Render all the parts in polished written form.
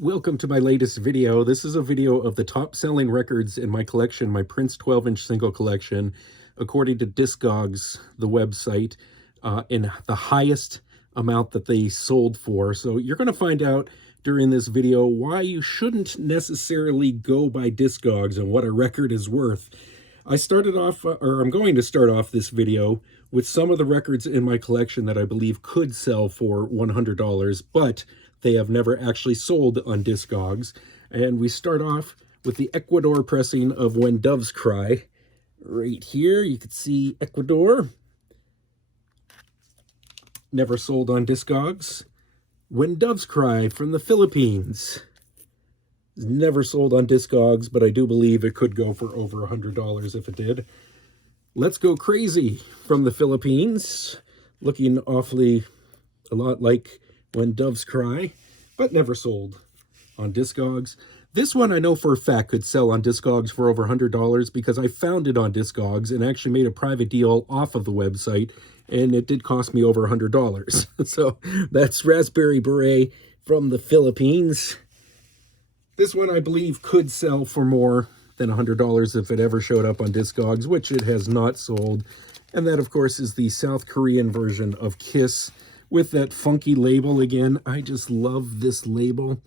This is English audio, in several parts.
Welcome to my latest video. This is a video of the top selling records in my collection, my Prince 12-inch single collection, according to Discogs, the website, in the highest amount that they sold for. So you're going to find out during this video why you shouldn't necessarily go by Discogs and what a record is worth. I started off, or I'm going to start off this video with some of the records in my collection that I believe could sell for $100, but they have never actually sold on Discogs. And we start off with the Ecuador pressing of When Doves Cry. Right here, you can see Ecuador. Never sold on Discogs. When Doves Cry from the Philippines. Never sold on Discogs, but I do believe it could go for over $100 if it did. Let's Go Crazy from the Philippines. Looking awfully a lot like When Doves Cry, but never sold on Discogs. This one I know for a fact could sell on Discogs for over $100 because I found it on Discogs and actually made a private deal off of the website, and it did cost me over $100. So that's Raspberry Beret from the Philippines. This one I believe could sell for more than $100 if it ever showed up on Discogs, which it has not sold. And that, of course, is the South Korean version of Kiss with that funky label again. I just love this label.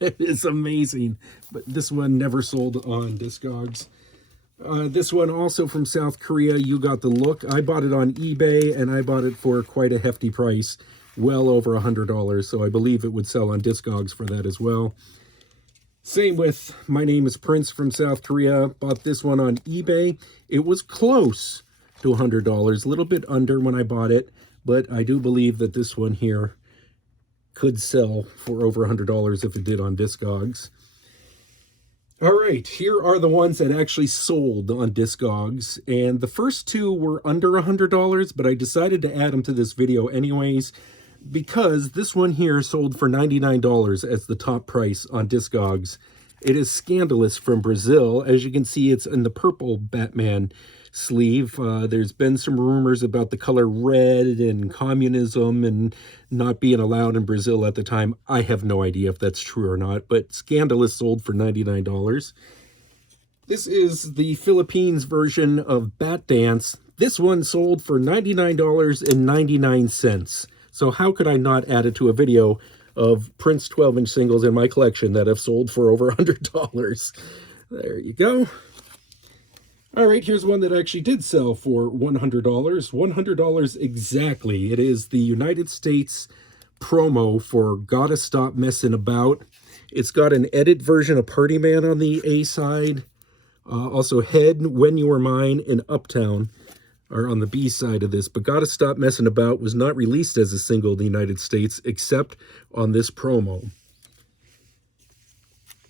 It is amazing. But this one never sold on Discogs. This one also from South Korea, You Got the Look. I bought it on eBay, and I bought it for quite a hefty price, well over $100. So I believe it would sell on Discogs for that as well. Same with My Name is Prince from South Korea. Bought this one on eBay. It was close to $100, a little bit under when I bought it, but I do believe that this one here could sell for over $100 if it did on Discogs. All right, here are the ones that actually sold on Discogs, and the first two were under $100, but I decided to add them to this video anyways, because this one here sold for $99 as the top price on Discogs. It is Scandalous from Brazil. As you can see, it's in the purple Batman sleeve. There's been some rumors about the color red and communism and not being allowed in Brazil at the time. I have no idea if that's true or not, but Scandalous sold for $99. This is the Philippines version of Bat Dance. This one sold for $99.99. So how could I not add it to a video of Prince 12-inch singles in my collection that have sold for over $100? There you go. All right, here's one that actually did sell for $100. $100 exactly. It is the United States promo for Gotta Stop Messin' About. It's got an edit version of Partyman on the A side. Also Head, When You Were Mine, and Uptown are on the B side of this, but Gotta Stop Messin' About was not released as a single in the United States except on this promo.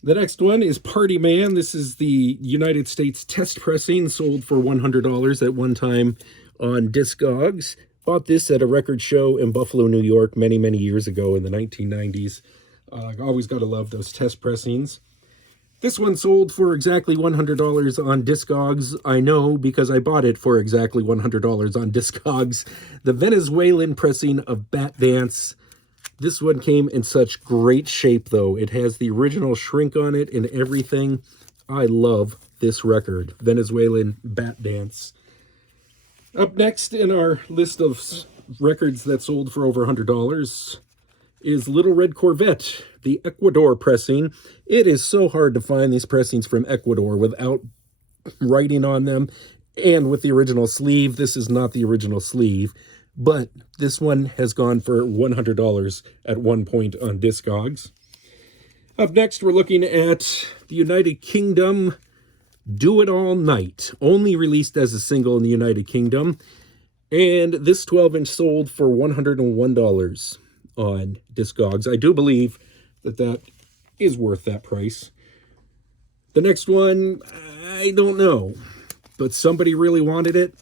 The next one is Partyman. This is the United States test pressing, sold for $100 at one time on Discogs. Bought this at a record show in Buffalo, New York many, many years ago in the 1990s. Always got to love those test pressings. This one sold for exactly $100 on Discogs. I know because I bought it for exactly $100 on Discogs. The Venezuelan pressing of Bat Dance. This one came in such great shape, though. It has the original shrink on it and everything. I love this record, Venezuelan Bat Dance. Up next in our list of records that sold for over $100 is Little Red Corvette, the Ecuador pressing. It is so hard to find these pressings from Ecuador without writing on them and with the original sleeve. This is not the original sleeve, but this one has gone for $100 at one point on Discogs. Up next, we're looking at the United Kingdom, Do It All Night, only released as a single in the United Kingdom. And this 12-inch sold for $101 on Discogs. I do believe that that is worth that price. The next one, I don't know, but somebody really wanted it,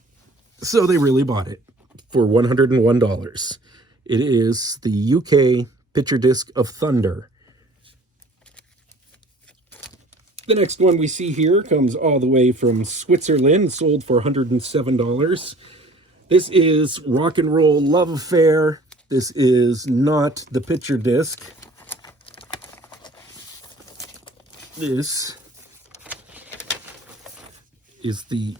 so they really bought it for $101. It is the UK picture disc of Thunder. The next one we see here comes all the way from Switzerland, sold for $107. This is Rock and Roll Love Affair. This is not the picture disc. This is the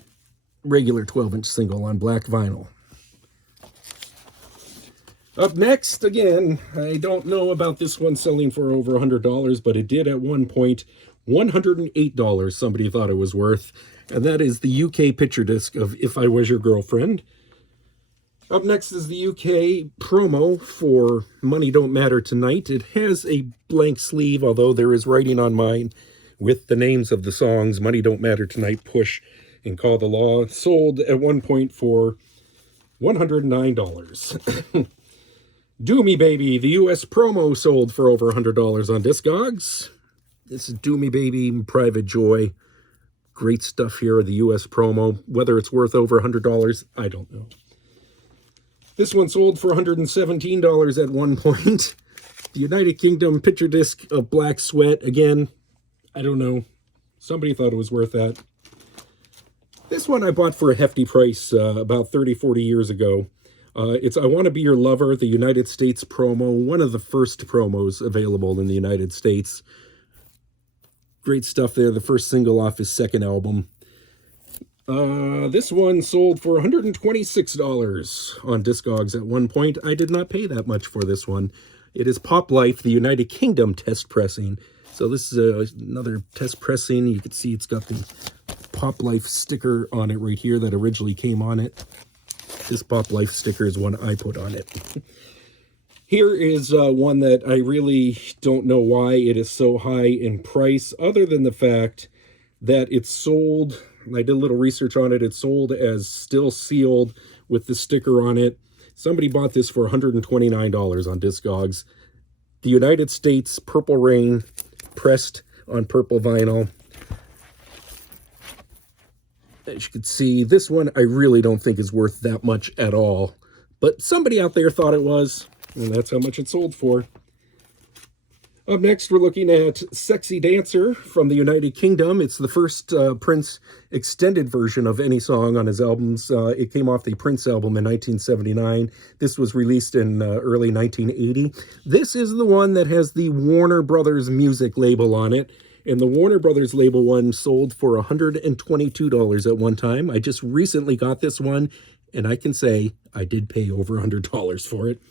regular 12-inch single on black vinyl. Up next, again, I don't know about this one selling for over $100, but it did at one point. $108 somebody thought it was worth, and that is the UK picture disc of If I Was Your Girlfriend. Up next is the UK promo for Money Don't Matter Tonight. It has a blank sleeve, although there is writing on mine with the names of the songs, Money Don't Matter Tonight, Push, and Call the Law. Sold at one point for $109. Do Me Baby, the US promo, sold for over $100 on Discogs. This is Do Me Baby, Private Joy. Great stuff here, the US promo. Whether it's worth over $100, I don't know. This one sold for $117 at one point. The United Kingdom picture disc of Black Sweat. Again, I don't know. Somebody thought it was worth that. This one I bought for a hefty price about 30, 40 years ago. It's I Want to Be Your Lover, the United States promo. One of the first promos available in the United States. Great stuff there. The first single off his second album. This one sold for $126 on Discogs at one point. I did not pay that much for this one. It is Pop Life, the United Kingdom test pressing. So this is another test pressing. You can see it's got the Pop Life sticker on it right here that originally came on it. This Pop Life sticker is one I put on it. Here is one that I really don't know why it is so high in price, other than the fact that it's sold, I did a little research on it, it's sold as still sealed with the sticker on it. Somebody bought this for $129 on Discogs. The United States Purple Rain, pressed on purple vinyl. As you can see, this one I really don't think is worth that much at all. But somebody out there thought it was, and that's how much it sold for. Up next, we're looking at Sexy Dancer from the United Kingdom. It's the first Prince extended version of any song on his albums. It came off the Prince album in 1979. This was released in early 1980. This is the one that has the Warner Brothers Music label on it. And the Warner Brothers label one sold for $122 at one time. I just recently got this one, and I can say I did pay over $100 for it.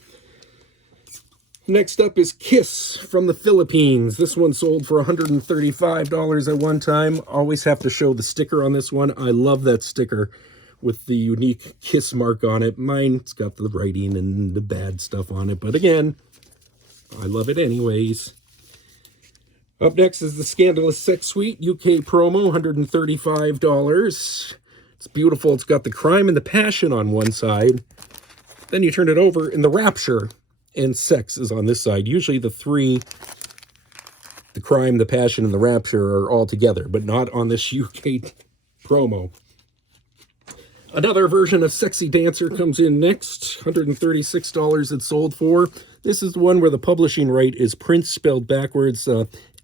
Next up is Kiss from the Philippines. This one sold for $135 at one time. Always have to show the sticker on this one. I love that sticker with the unique Kiss mark on it. Mine's got the writing and the bad stuff on it, but again, I love it anyways. Up next is the Scandalous Sex Suite UK promo, $135. It's beautiful. It's got the Crime and the Passion on one side. Then you turn it over and the Rapture and Sex is on this side. Usually the three, the Crime, the Passion, and the Rapture are all together, but not on this UK promo. Another version of Sexy Dancer comes in next, $136 it sold for. This is the one where the publishing right is Prince spelled backwards.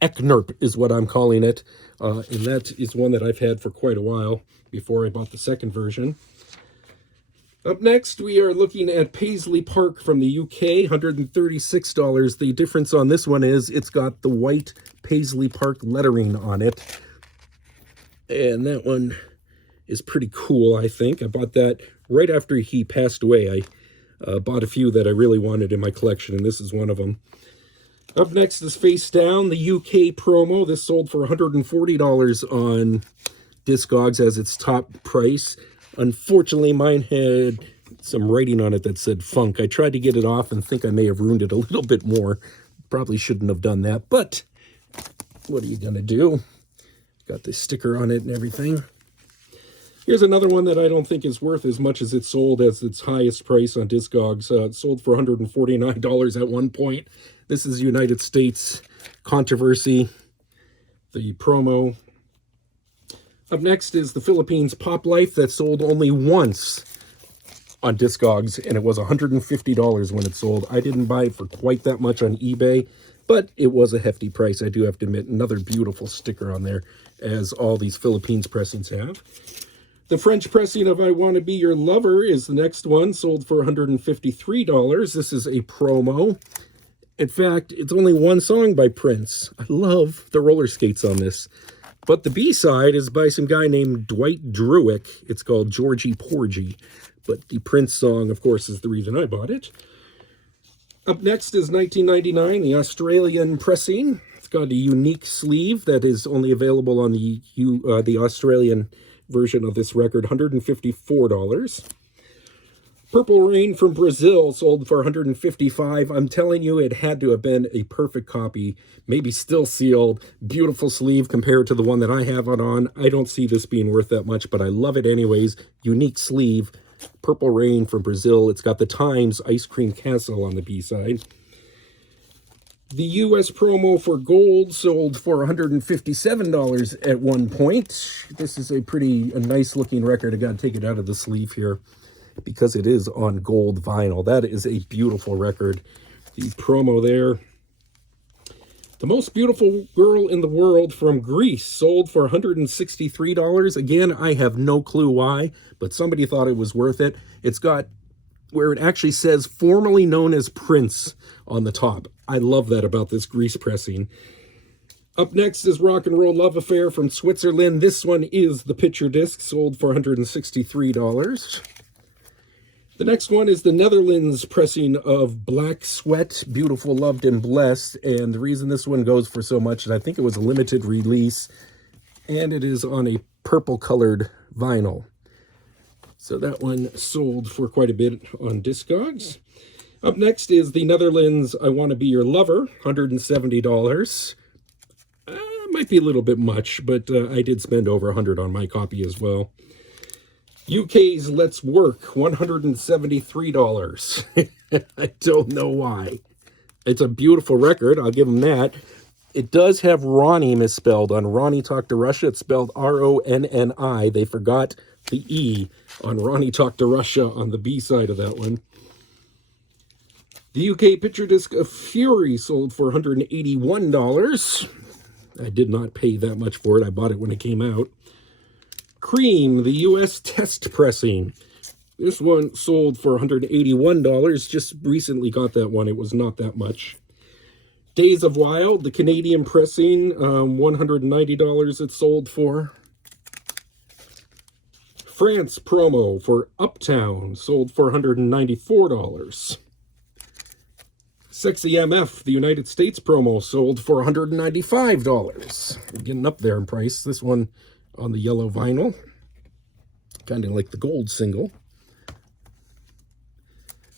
Eknerp is what I'm calling it. And that is one that I've had for quite a while before I bought the second version. Up next, we are looking at Paisley Park from the UK, $136. The difference on this one is it's got the white Paisley Park lettering on it. And that one is pretty cool, I think. I bought that right after he passed away. I bought a few that I really wanted in my collection, and this is one of them. Up next is Face Down, the UK promo. This sold for $140 on Discogs as its top price. Unfortunately, mine had some writing on it that said funk. I tried to get it off and think I may have ruined it a little bit more. Probably shouldn't have done that, but what are you going to do? Got the sticker on it and everything. Here's another one that I don't think is worth as much as it sold as its highest price on Discogs. It sold for $149 at one point. This is United States Controversy, the promo. Up next is the Philippines Pop Life that sold only once on Discogs, and it was $150 when it sold. I didn't buy it for quite that much on eBay, but it was a hefty price, I do have to admit. Another beautiful sticker on there, as all these Philippines pressings have. The French pressing of I Want to Be Your Lover is the next one, sold for $153. This is a promo. In fact, it's only one song by Prince. I love the roller skates on this. But the B-side is by some guy named Dwight Druick. It's called Georgie Porgy. But the Prince song, of course, is the reason I bought it. Up next is 1999, the Australian pressing. It's got a unique sleeve that is only available on the Australian version of this record, $154. Purple Rain from Brazil sold for $155. I'm telling you, it had to have been a perfect copy, maybe still sealed, beautiful sleeve compared to the one that I have it on. I don't see this being worth that much, but I love it anyways. Unique sleeve, Purple Rain from Brazil. It's got the Times Ice Cream Castle on the B-side. The U.S. promo for Gold sold for $157 at one point. This is a nice looking record. I got to take it out of the sleeve here because it is on gold vinyl. That is a beautiful record. The promo there. The Most Beautiful Girl in the World from Greece sold for $163. Again, I have no clue why, but somebody thought it was worth it. It's got where it actually says formerly known as Prince on the top. I love that about this Grease pressing. Up next is Rock and Roll Love Affair from Switzerland. This one is the picture disc, sold for $163. The next one is the Netherlands pressing of Black Sweat, Beautiful, Loved, and Blessed. And the reason this one goes for so much is I think it was a limited release, and it is on a purple-colored vinyl. So that one sold for quite a bit on Discogs. Up next is the Netherlands I Want to Be Your Lover, $170. Might be a little bit much, but I did spend over $100 on my copy as well. UK's Let's Work, $173. I don't know why. It's a beautiful record, I'll give them that. It does have Ronnie misspelled on Ronnie Talk to Russia. It's spelled R-O-N-N-I. They forgot the E on Ronnie Talk to Russia on the B side of that one. The UK picture disc of Fury sold for $181. I did not pay that much for it. I bought it when it came out. Cream, the US test pressing. This one sold for $181. Just recently got that one. It was not that much. Days of Wild, the Canadian pressing, $190 it sold for. France promo for Uptown sold for $194. Sexy MF, the United States promo, sold for $195. Getting up there in price. This one on the yellow vinyl. Kind of like the gold single.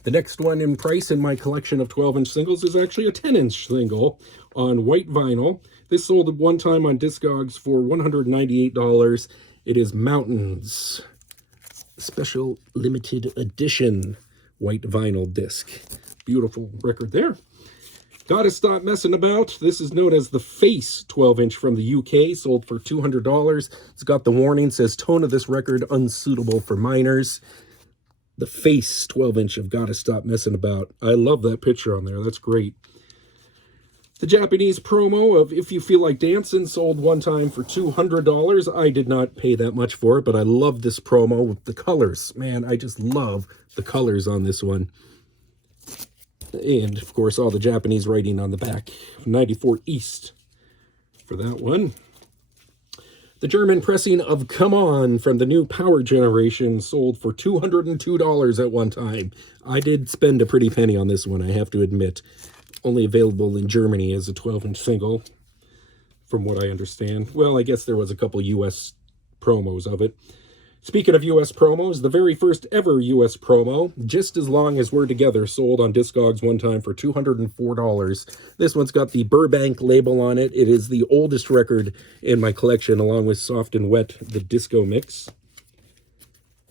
The next one in price in my collection of 12-inch singles is actually a 10-inch single on white vinyl. This sold at one time on Discogs for $198. It is Mountains. Special limited edition white vinyl disc. Beautiful record there. Gotta Stop Messing About. This is known as the Face 12-inch from the UK, sold for $200. It's got the warning, says tone of this record unsuitable for minors. The Face 12-inch of Gotta Stop Messing About. I love that picture on there. That's great. The Japanese promo of If You Feel Like Dancing sold one time for $200. I did not pay that much for it, but I love this promo with the colors. Man, I just love the colors on this one. And, of course, all the Japanese writing on the back. 94 East for that one. The German pressing of Come On from the new Power Generation sold for $202 at one time. I did spend a pretty penny on this one, I have to admit. Only available in Germany as a 12-inch single, from what I understand. Well, I guess there was a couple U.S. promos of it. Speaking of U.S. promos, the very first ever U.S. promo, Just As Long As We're Together, sold on Discogs one time for $204. This one's got the Burbank label on it. It is the oldest record in my collection, along with Soft and Wet, the disco mix.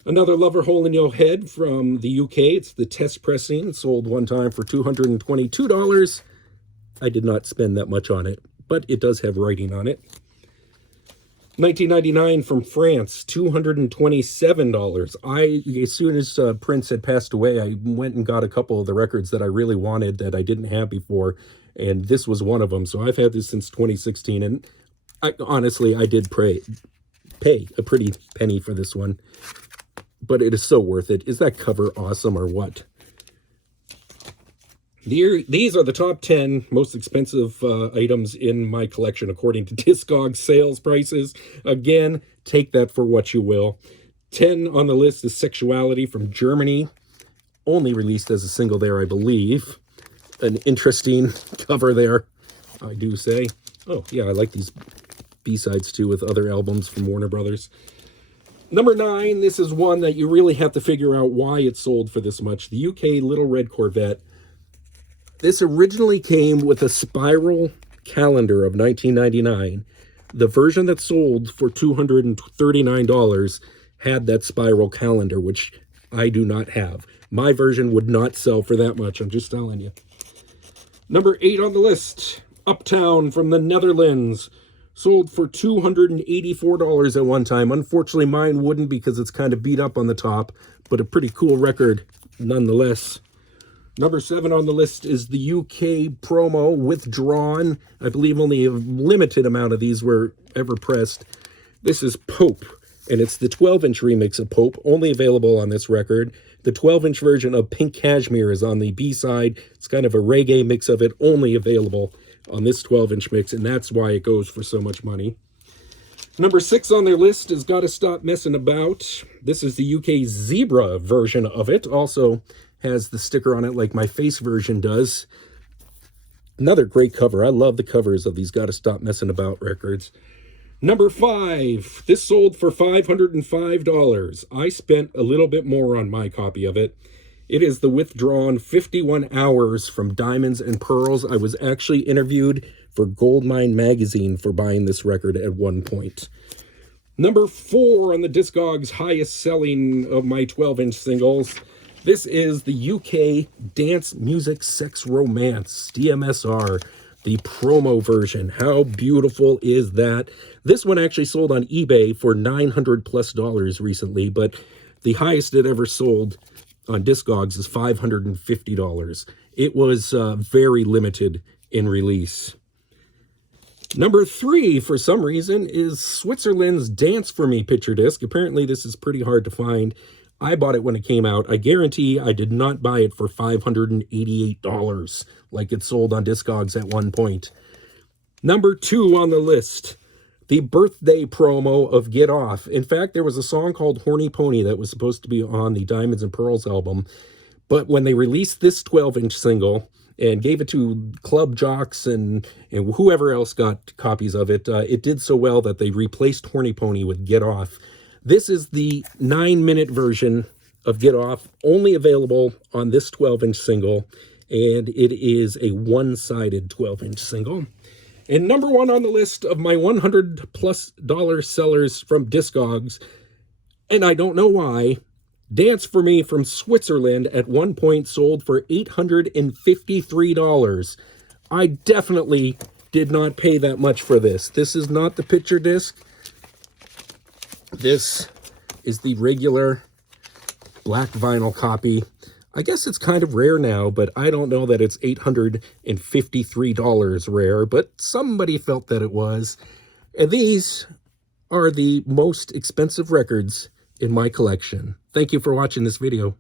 Another Lover Hole in Your Head from the UK. It's the test pressing, sold one time for $222. I did not spend that much on it, but it does have writing on it. 1999 from France, $227. As soon as Prince had passed away, I went and got a couple of the records that I really wanted that I didn't have before, and this was one of them. So I've had this since 2016, and honestly, I did pay a pretty penny for this one, but it is so worth it. Is that cover awesome or what? These are the top 10 most expensive items in my collection, according to Discogs sales prices. Again, take that for what you will. 10 on the list is Sexuality from Germany. Only released as a single there, I believe. An interesting cover there, I do say. Oh, yeah, I like these B-sides too with other albums from Warner Brothers. Number 9, this is one that you really have to figure out why it sold for this much. The UK Little Red Corvette. This originally came with a spiral calendar of 1999. The version that sold for $239 had that spiral calendar, which I do not have. My version would not sell for that much, I'm just telling you. Number 8 on the list, Uptown from the Netherlands. Sold for $284 at one time. Unfortunately, mine wouldn't because it's kind of beat up on the top, but a pretty cool record nonetheless. Number 7 on the list is the UK promo, Withdrawn. I believe only a limited amount of these were ever pressed. This is Pope, and it's the 12-inch remix of Pope, only available on this record. The 12-inch version of Pink Cashmere is on the B-side. It's kind of a reggae mix of it, only available on this 12-inch mix, and that's why it goes for so much money. Number 6 on their list is Gotta Stop Messin' About. This is the UK Zebra version of it. Also has the sticker on it like my face version does. Another great cover. I love the covers of these Gotta Stop Messin' About records. Number 5. This sold for $505. I spent a little bit more on my copy of it. It is the Withdrawn 51 Hours from Diamonds and Pearls. I was actually interviewed for Goldmine magazine for buying this record at one point. Number 4 on the Discogs highest selling of my 12-inch singles. This is the UK Dance Music Sex Romance, DMSR, the promo version. How beautiful is that? This one actually sold on eBay for $900+ recently, but the highest it ever sold on Discogs is $550. It was very limited in release. Number 3, for some reason, is Switzerland's Dance For Me picture disc. Apparently, this is pretty hard to find. I bought it when it came out. I guarantee I did not buy it for $588 like it sold on Discogs at one point. Number 2 on the list, the birthday promo of Get Off. In fact, there was a song called Horny Pony that was supposed to be on the Diamonds and Pearls album. But when they released this 12-inch single and gave it to club jocks and whoever else got copies of it, it did so well that they replaced Horny Pony with Get Off. This is the 9-minute version of Get Off, only available on this 12-inch single, and it is a one-sided 12-inch single. And number 1 on the list of my $100+ sellers from Discogs, and I don't know why, Dance For Me from Switzerland at one point sold for $853. I definitely did not pay that much for this. This is not the picture disc. This is the regular black vinyl copy. I guess it's kind of rare now, but I don't know that it's $853 rare, but somebody felt that it was. And these are the most expensive records in my collection. Thank you for watching this video.